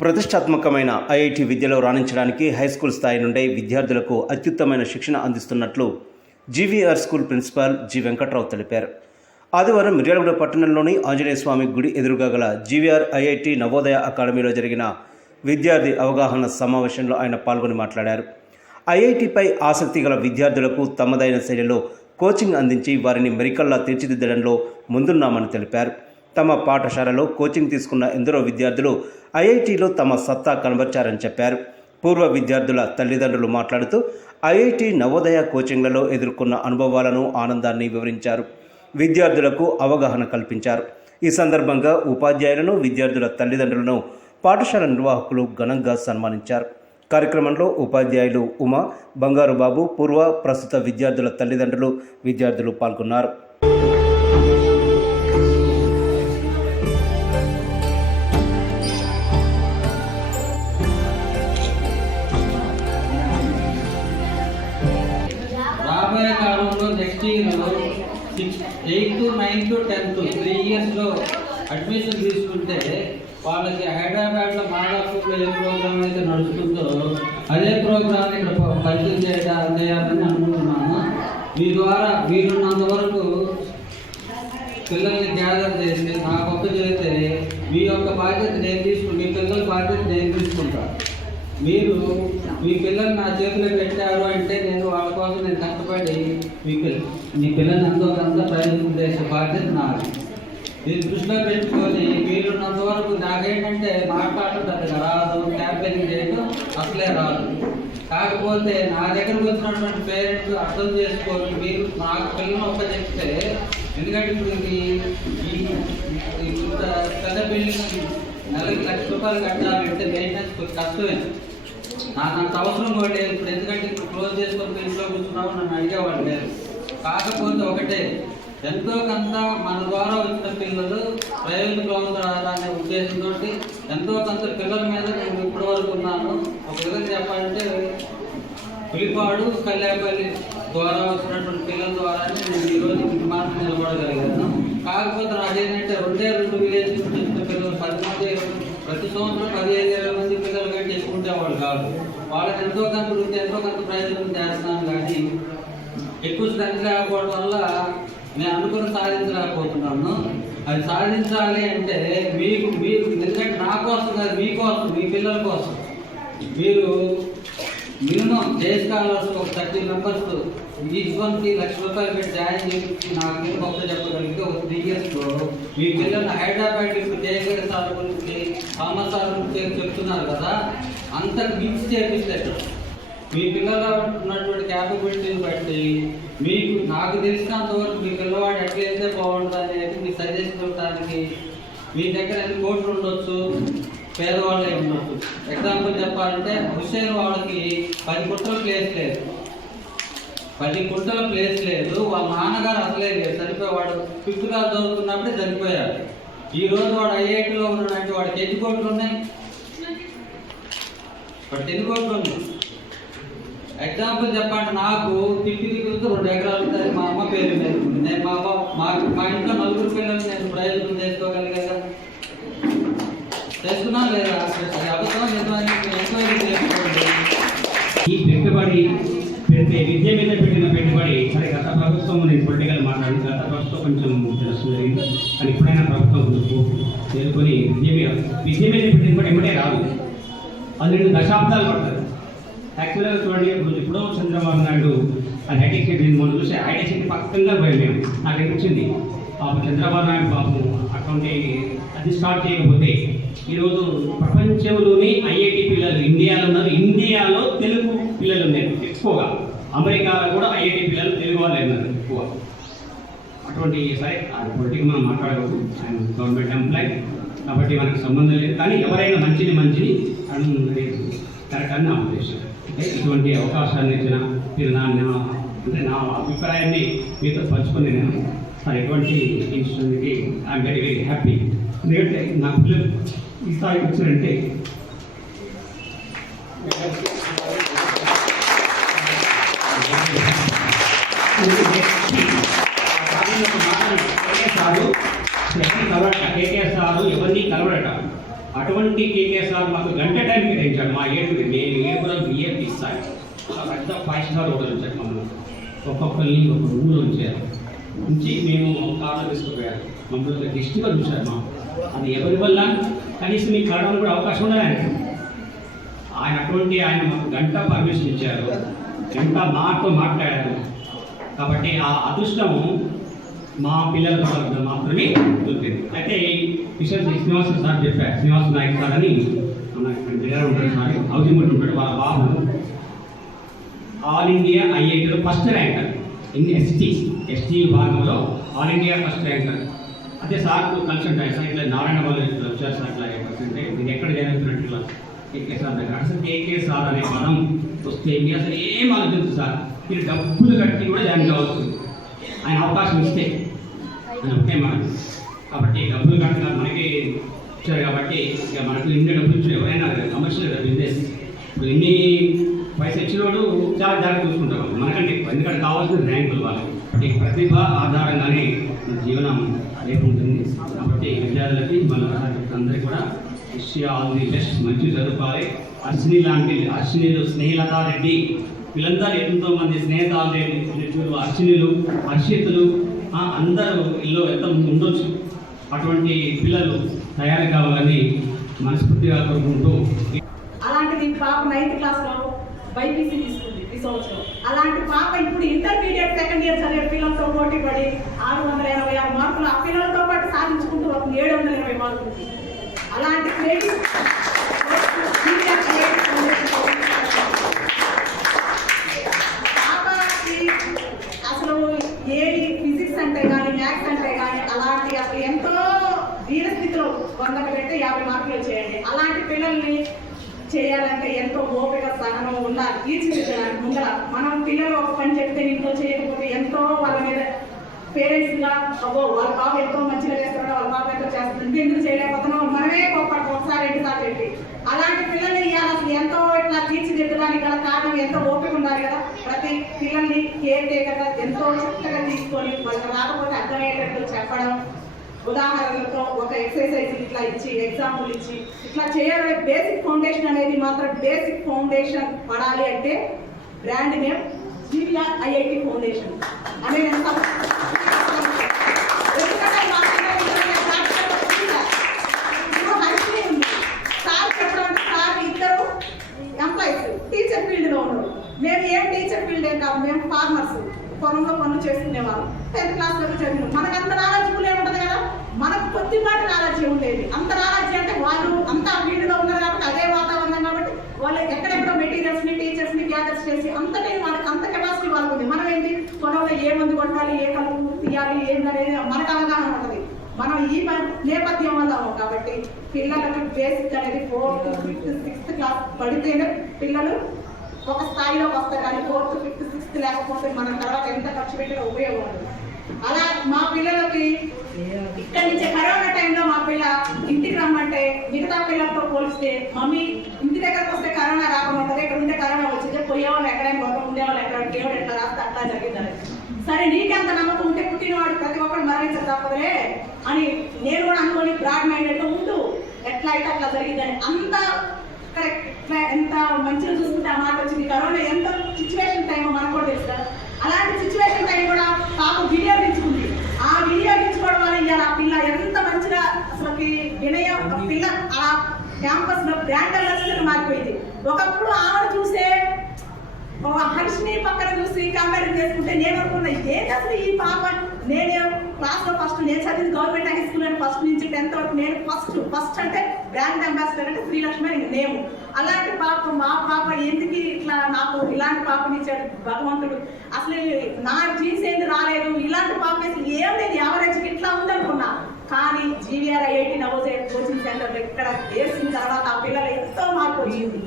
ప్రతిష్టాత్మకమైన ఐఐటి విద్యలో రాణించడానికి హైస్కూల్ స్థాయి నుండే విద్యార్థులకు అత్యుత్తమైన శిక్షణ అందిస్తున్నట్లు GVR school principal G Venkatrao తెలిపారు. ఆదివారం మిర్యాలగూడ పట్టణంలోని ఆంజనేయ స్వామి గుడి ఎదురుగా గల జీవీఆర్ ఐఐటి నవోదయ అకాడమీలో జరిగిన విద్యార్థి అవగాహన సమావేశంలో ఆయన పాల్గొని మాట్లాడారు. ఐఐటిపై ఆసక్తి గల విద్యార్థులకు తమదైన శైలిలో కోచింగ్ అందించి వారిని మెరికల్లా తీర్చిదిద్దడంలో ముందున్నామని తెలిపారు. తమ పాఠశాలలో కోచింగ్ తీసుకున్న ఎందరో విద్యార్థులు ఐఐటిలో తమ సత్తా కనబర్చారని చెప్పారు. పూర్వ విద్యార్థుల తల్లిదండ్రులు మాట్లాడుతూ ఐఐటి నవోదయ కోచింగ్లలో ఎదుర్కొన్న అనుభవాలను, ఆనందాన్ని వివరించారు. విద్యార్థులకు అవగాహన కల్పించారు. ఈ సందర్భంగా ఉపాధ్యాయులను, విద్యార్థుల తల్లిదండ్రులను పాఠశాల నిర్వాహకులు ఘనంగా సన్మానించారు. కార్యక్రమంలో ఉపాధ్యాయులు ఉమా, బంగారు బాబు, పూర్వ ప్రస్తుత విద్యార్థుల తల్లిదండ్రులు, విద్యార్థులు పాల్గొన్నారు. రాబోయే కాలంలో నెక్స్ట్ ఇయర్లో 8th, 9th, 10th 3 ఇయర్స్లో అడ్మిషన్ తీసుకుంటే వాళ్ళకి హైదరాబాద్లో మాదాపూర్లో ఏ ప్రోగ్రామ్ అయితే నడుస్తుందో అదే ప్రోగ్రామ్ ఇక్కడ పరిచయం చేయాలని అనుకుంటున్నాము. మీ ద్వారా వీలున్నంత వరకు పిల్లల్ని గ్యాదర్ చేసి నా పక్క చేస్తే మీ యొక్క బాధ్యత నేను తీసుకుంటాను, మీ పిల్లల బాధ్యత నేను తీసుకుంటాను. మీరు మీ పిల్లల్ని నా చేతిలో పెట్టారు అంటే నేను వాళ్ళ కోసం నేను కష్టపడి మీ పిల్లల్ని ఎంతో కొంత ప్రయోజనం చేసే బాధ్యత నాది. దీన్ని దృష్టిలో పెట్టుకొని వీలున్నంత వరకు నాకేంటంటే మాట్లాడటం పెద్దగా రాదు, క్యాంపెయినింగ్ చేయడం అసలే రాదు. కాకపోతే నా దగ్గరకు వచ్చినటువంటి పేరెంట్స్ అర్థం చేసుకొని మీరు నాకు పిల్లలు ఒక్క చెప్తే, ఎందుకంటే ఇప్పుడు ఈ పెద్ద బిల్డింగ్ నెలకి ₹1,00,000 కట్టాలంటే మెయింటెనెన్స్ కొంచెం కష్టమే. నాకు అంత అవసరం కూడా లేదు ఇప్పుడు, ఎందుకంటే ఇప్పుడు క్లోజ్ చేసుకొని ఇంట్లో కూర్చున్నాము నన్ను అడిగేవాడు లేదు. కాకపోతే ఒకటే, ఎంతో కొంత మన ద్వారా వచ్చిన పిల్లలు ప్రయోజనం అవుతారనే ఉద్దేశంతో ఎంతో కొంత పిల్లల మీద నేను ఇప్పటి వరకు ఉన్నాను. ఒక విధంగా చెప్పాలంటే పులిపాడు, కల్యాపల్లి ద్వారా వచ్చినటువంటి పిల్లల ద్వారానే నేను ఈరోజు మాత్రం నిలబడగలిగాను. కాకపోతే నాకేంటంటే 2 విలేజ్ నుంచి వచ్చిన పిల్లలు 10 మంది, ప్రతి సంవత్సరం 15-20 మంది పిల్లలు కంటే ఎక్కువ ఉండేవాళ్ళు కాదు. వాళ్ళని ఎంతో కొంత వృత్తి, ఎంతో కొంత ప్రయోజనం చేస్తున్నాను. కానీ ఎక్కువ స్ట్రెంత్ లేకపోవడం వల్ల నేను అనుకుని సాధించలేకపోతున్నాను. అది సాధించాలి అంటే మీరు ఎందుకంటే నా కోసం కాదు, మీకోసం, మీ పిల్లల కోసం మీరు మినిమం డే స్కాలర్స్ ఒక 30 మెంబర్స్ ఈచ్ వన్కి ₹1,00,000 పెట్టి జాయిన్ చేసి నాకు నేను గొప్ప చెప్పగలిగితే ఒక 3 ఇయర్స్లో మీ పిల్లల్ని హైదరాబాద్ ఇప్పుడు జయగఢ సార్ గురించి, కామర్స్ సార్ గురించి చెప్తున్నారు కదా, అంత మిక్స్ చేపిస్తారు. మీ పిల్లల ఉన్నటువంటి క్యాపబిలిటీని బట్టి మీకు నాకు తెలిసినంత వరకు మీ పిల్లవాడు ఎట్లయితే బాగుంటుంది అనేది మీ సజెషన్ ఇవ్వడానికి మీ దగ్గర ఎన్ని కోట్లు ఉండొచ్చు, పేదవాళ్ళే ఉండొచ్చు. ఎగ్జాంపుల్ చెప్పాలంటే హుస్సేన్ వాళ్ళకి 10 గుంటల ప్లేస్ లేదు, 10 గుంటల ప్లేస్ లేదు. వాళ్ళ నాన్నగారు అసలే లేదు, చనిపోయేవాడు 5th క్లాస్ చదువుతున్నప్పుడే చనిపోయాడు. ఈ రోజు వాడు ఐఐటిలో ఉన్నాడంటే వాడికి ఎన్ని కోట్లు ఉన్నాయి? వాడికి ఎన్ని కోట్లు ఉన్నాయి? ఎగ్జాంపుల్ చెప్పండి, నాకు తిప్పి 2 ఎకరాలు ఉంటుంది, మా అమ్మ పేరు మీద ఉంది. నేను మా ఇంట్లో 4 పిల్లలు నేను ప్రయోజనం చేసుకోగలిగా చేస్తున్నా లేదా? అబద్ధం ఎంక్వైరీ చేసుకోండి. ఈ పెట్టుబడి విద్య మీద పెట్టిన పెట్టుబడి సరే గత ప్రభుత్వం, నేను పొలిటికల్ మాట్లాడి గత ప్రభుత్వం కొంచెం తెలుస్తుంది, కానీ ఇప్పుడైనా ప్రభుత్వం తెలుసుకొని విద్య మీద పెట్టుబడి ఎప్పుడే రాదు. అది 2 దశాబ్దాలు పడుతుంది. యాక్చువల్గా చూడండి, ఇప్పుడు చంద్రబాబు నాయుడు హైటెక్ సిటీ మనం చూస్తే హైటెక్ సిటీ పక్కగా పోయాం మేము. నాకు అనిపించింది పాపం చంద్రబాబు నాయుడు పాపం అటువంటి అది స్టార్ట్ చేయకపోతే ఈరోజు ప్రపంచంలోని ఐఐటి పిల్లలు ఇండియాలో ఉన్నారు. ఇండియాలో తెలుగు పిల్లలు ఉన్నారు ఎక్కువగా. అమెరికాలో కూడా ఐఐటి పిల్లలు తెలుగు వాళ్ళు ఉన్నారు ఎక్కువ. అటువంటి సరే అది పొలిటిక్ మనం మాట్లాడకూడదు, ఆయన గవర్నమెంట్ ఎంప్లాయ్ కాబట్టి మనకు సంబంధం లేదు. కానీ ఎవరైనా మంచిని కరెక్ట్ అని నా ఉద్దేశం. ఇటువంటి అవకాశాన్ని ఇచ్చిన మీరు నా అభిప్రాయాన్ని మీతో పంచుకొని నేను ఎటువంటి ఇన్స్టిట్యూట్కి ఐఎమ్ వెరీ వెరీ హ్యాపీ. ఎందుకంటే నా పిల్లలు ఈ స్థాయికి వచ్చారంటే ఆయన ఒక మాట సారు ఎవరిని కలవడట, కేకేఎస్ సారు ఎవరిని కలవడట. అటువంటి కేకేఎస్ సార్ మాకు గంట టైం కేటాయించాడు. మా నేను ఏపురం బిఏ ఇస్తాను పెద్ద 5 స్టార్ హోటల్ వచ్చాడు. మమ్మల్ని ఒక్కొక్కరిని ఒక ఊరు ఉంచారు. ఉంచి మేము కార్లో తీసుకుపోయారు. మమ్మల్ని దిష్టిగా చూశారు. మా అది ఎవరి వల్ల కనీసం మీకు కలవడం కూడా అవకాశం ఉండదు ఆయన అటువంటి ఆయన మాకు గంట పర్మిషన్ ఇచ్చారు. గంట మాతో మాట్లాడారు. కాబట్టి ఆ అదృష్టము మా పిల్లల ద్వారా మాత్రమే దొరికింది. అయితే ఈ విషయం శ్రీనివాస సార్ చెప్పారు. శ్రీనివాస నాయక్ సార్ అని మన దగ్గర ఉంటాడు సార్, హౌసింగ్ బోర్డు ఉంటాడు. వాళ్ళ బాబు ఆల్ ఇండియా ఐఐటీలో ఫస్ట్ ర్యాంకర్ ఇన్ ఎస్టీ విభాగంలో ఆల్ ఇండియా ఫస్ట్ ర్యాంకర్. అదే సార్కు కన్సల్ట్ అయ్యారు సార్, ఇట్లా నారాయణ వాళ్ళు వచ్చారు సార్, ఇట్లా పర్సెంటే మీరు ఎక్కడ జరుగుతున్నట్టు ఇట్లా కేకే సార్ దగ్గర. అసలు కేకే సార్ అనే పదం వస్తే మీరు అసలు ఏం ఆలోచించు సార్, మీరు డబ్బులు కట్టి కూడా జాయిన్ కావచ్చు ఆయన అవకాశం ఇస్తే అని ఒకే మాట. కాబట్టి డబ్బులు కట్టిన మనకి ఇచ్చారు కాబట్టి ఇక మనకు ఇన్ని డబ్బులు ఇచ్చారు. ఎవరైనా కమర్షియల్ బిజినెస్ ఇప్పుడు ఇన్ని పైసలు ఇచ్చినోడు చాలా జాగ్రత్త చూసుకుంటారు మనకంటే ఎక్కువ, ఎందుకంటే కావాల్సిన ర్యాంకులు వాళ్ళు. కాబట్టి ప్రతిభ ఆధారంగానే జీవనం రేపు ఉంటుంది. కాబట్టి విద్యార్థులకి మన అందరికీ కూడా ఆల్ ది బెస్ట్, మంచి చదువుకోవాలి. అర్షిణీలు స్నేహలతారెడ్డి వీళ్ళందరూ ఎంతోమంది స్నేహితారెడ్డి చూడు, అర్షిణీలు హర్షితులు అందరూ ఇల్లు ఎంత ఉండొచ్చు. అటువంటి పిల్లలు తయారు కావాలని మనస్ఫూర్తిగా కోరుకుంటూ, అలాంటిది పాప 9th క్లాస్లో బైపీసీ తీసుకుంది ఈ సంవత్సరం. అలాంటి పాప ఇప్పుడు ఇంటర్మీడియట్ సెకండ్ ఇయర్ చదివే పిల్లలతో పోటీ పడి 686 మార్కులు ఆ పిల్లలతో పాటు సాధించుకుంటూ ఒక 720 మార్కులు. అలాంటి క్రెడిట్ పాపకి అసలు ఏది ఫిజిక్స్ అంటే కానీ మ్యాథ్స్ అంటే కానీ అలాంటి అసలు ఎంతో దీనస్థితిలో 100కి పెట్టి 50 మార్కులు వచ్చేయండి. అలాంటి పిల్లల్ని చేయాలంటే ఎంతో ఓపిక సహనం ఉండాలి. తీర్చిదిద్దడానికి ముందర మనం పిల్లలు ఒక పని చెప్తే ఇంట్లో చేయకపోతే ఎంతో వాళ్ళ మీద పేరెంట్స్గా అవ్వో వాళ్ళ పాప ఎంతో మంచిగా చేస్తున్నాడు, వాళ్ళ పాప ఎంతో చేస్తుంది, ఎందుకు చేయలేకపోతున్నాం మనమే ఒకసారి 2 సార్లు పెట్టి అలాంటి పిల్లల్ని ఇవ్వాలి. అసలు ఎంతో ఇట్లా తీర్చిదిద్దడానికి గల కారణం ఎంతో ఓపిక ఉండాలి కదా. ప్రతి పిల్లల్ని కేర్ టేకర్గా ఎంతో చక్కగా తీసుకొని వాళ్ళకి రాకపోతే అర్థమయ్యేటట్టు చెప్పడం, ఉదాహరణలతో ఒక ఎక్సర్సైజ్ ఇట్లా ఇచ్చి ఎగ్జాంపుల్ ఇచ్చి ఇట్లా చేయాలి. బేసిక్ ఫౌండేషన్ అనేది మాత్రం బేసిక్ ఫౌండేషన్ పడాలి అంటే brand name GVR IIT foundation అనేది సార్ చెప్పడం అంటే సార్ ఇద్దరు ఎంప్లాయీస్ టీచర్ ఫీల్డ్లో ఉన్నారు. మేము ఏం టీచర్ ఫీల్డ్ ఏం కాదు, మేము ఫార్మర్స్, పొలంలో పనులు చేసుకునేవాళ్ళం. 10th క్లాస్లో చదివినాం. మనకు అంత నాలెడ్జ్ ఏముంటుంది కదా, మనకు కొద్దిపాటి నాలెడ్జ్ ఉండేది. అంత నాలెడ్జ్ అంటే వాళ్ళు అంతా ఫీల్డ్లో ఉన్నారు కాబట్టి అదే వాతావరణం కాబట్టి వాళ్ళు ఎక్కడెక్కడో మెటీరియల్స్ని టీచర్స్ని గ్యాదర్స్ చేసి అంతటే వాళ్ళకి అంత కెపాసిటీ వాళ్ళకు ఉంది. మనం ఏంటి పొలంలో ఏ మందు కొట్టాలి, ఏ కలుపు తీయాలి ఏంటనేది మనకు అవగాహన ఉంటుంది. మనం ఈ నేపథ్యం వల్ల కాబట్టి పిల్లలకి బేసిక్ అనేది 4th, 5th, 6th క్లాస్ పడితేనే పిల్లలు ఒక స్థాయిలో వస్తారు. కానీ 4th, 5th, 6th లేకపోతే మన తర్వాత ఎంత ఖర్చు పెట్టినా ఉపయోగం ఉండదు. అలా మా పిల్లలకి ఇక్కడి నుంచి కరోనా టైంలో మా పిల్ల ఇంటికి రమ్మంటే మిగతా పిల్లలతో పోలిస్తే మమ్మీ ఇంటి దగ్గరకు వస్తే కరోనా రాకుండా ఇక్కడ ఉంటే కరోనా వచ్చింది, పోయేవాళ్ళు ఎక్కడైనా పోతాం, ఉండేవాళ్ళు ఎక్కడ దేవుడు ఎట్లా రాస్తే అట్లా జరిగిందని. సరే నీకెంత నమ్మకం ఉంటే పుట్టినవాడు ప్రతి ఒక్కరు మరణించక తప్పదులే అని నేను కూడా అనుకోని బ్రాడ్ మైండెడ్గా ఉంటూ ఎట్లా అయితే అట్లా జరిగిందని అంత కరెక్ట్. ఎంత మంచిగా చూసుకుంటే ఆ మాట వచ్చింది. కరోనా ఎంత సిచ్యువేషన్ టైం మనకు కూడా తెలుసు కదా. అలాంటి సిచ్యువేషన్ టైం కూడా పాప వినియోగించుకుంది. ఆ వినియోగించుకోవడం వల్ల ఇవాళ ఆ పిల్ల ఎంత మంచిగా అసలుకి వినయం పిల్ల ఆ క్యాంపస్ లో బ్రాండ్ అంబాసిడర్ మారిపోయింది. ఒకప్పుడు ఆవిడ చూసే హర్షిని పక్కన చూసి కంపేర్ చేసుకుంటే నేను అనుకున్నా ఏంటి అసలు ఈ పాప, నేను క్లాస్లో ఫస్ట్, నేను చదివింది గవర్నమెంట్ హై స్కూల్ అని ఫస్ట్ నుంచి 10th వరకు నేను ఫస్ట్ అంటే బ్రాండ్ అంబాసిడర్ అంటే శ్రీలక్ష్మి నేము. అలాంటి పాప మా పాప ఎందుకు ఇట్లా నాకు ఇలాంటి పాపనిచ్చాడు భగవంతుడు, అసలు నా జీన్స్ ఏంది రాలేదు, ఇలాంటి పాప అసలు ఏం లేదు యావరేజ్కి ఇట్లా ఉందనుకున్నా. కానీ GVR IIT Navodaya coaching centre ఇక్కడ వేసిన తర్వాత ఆ పిల్లలు ఎంతో మార్పు వచ్చింది.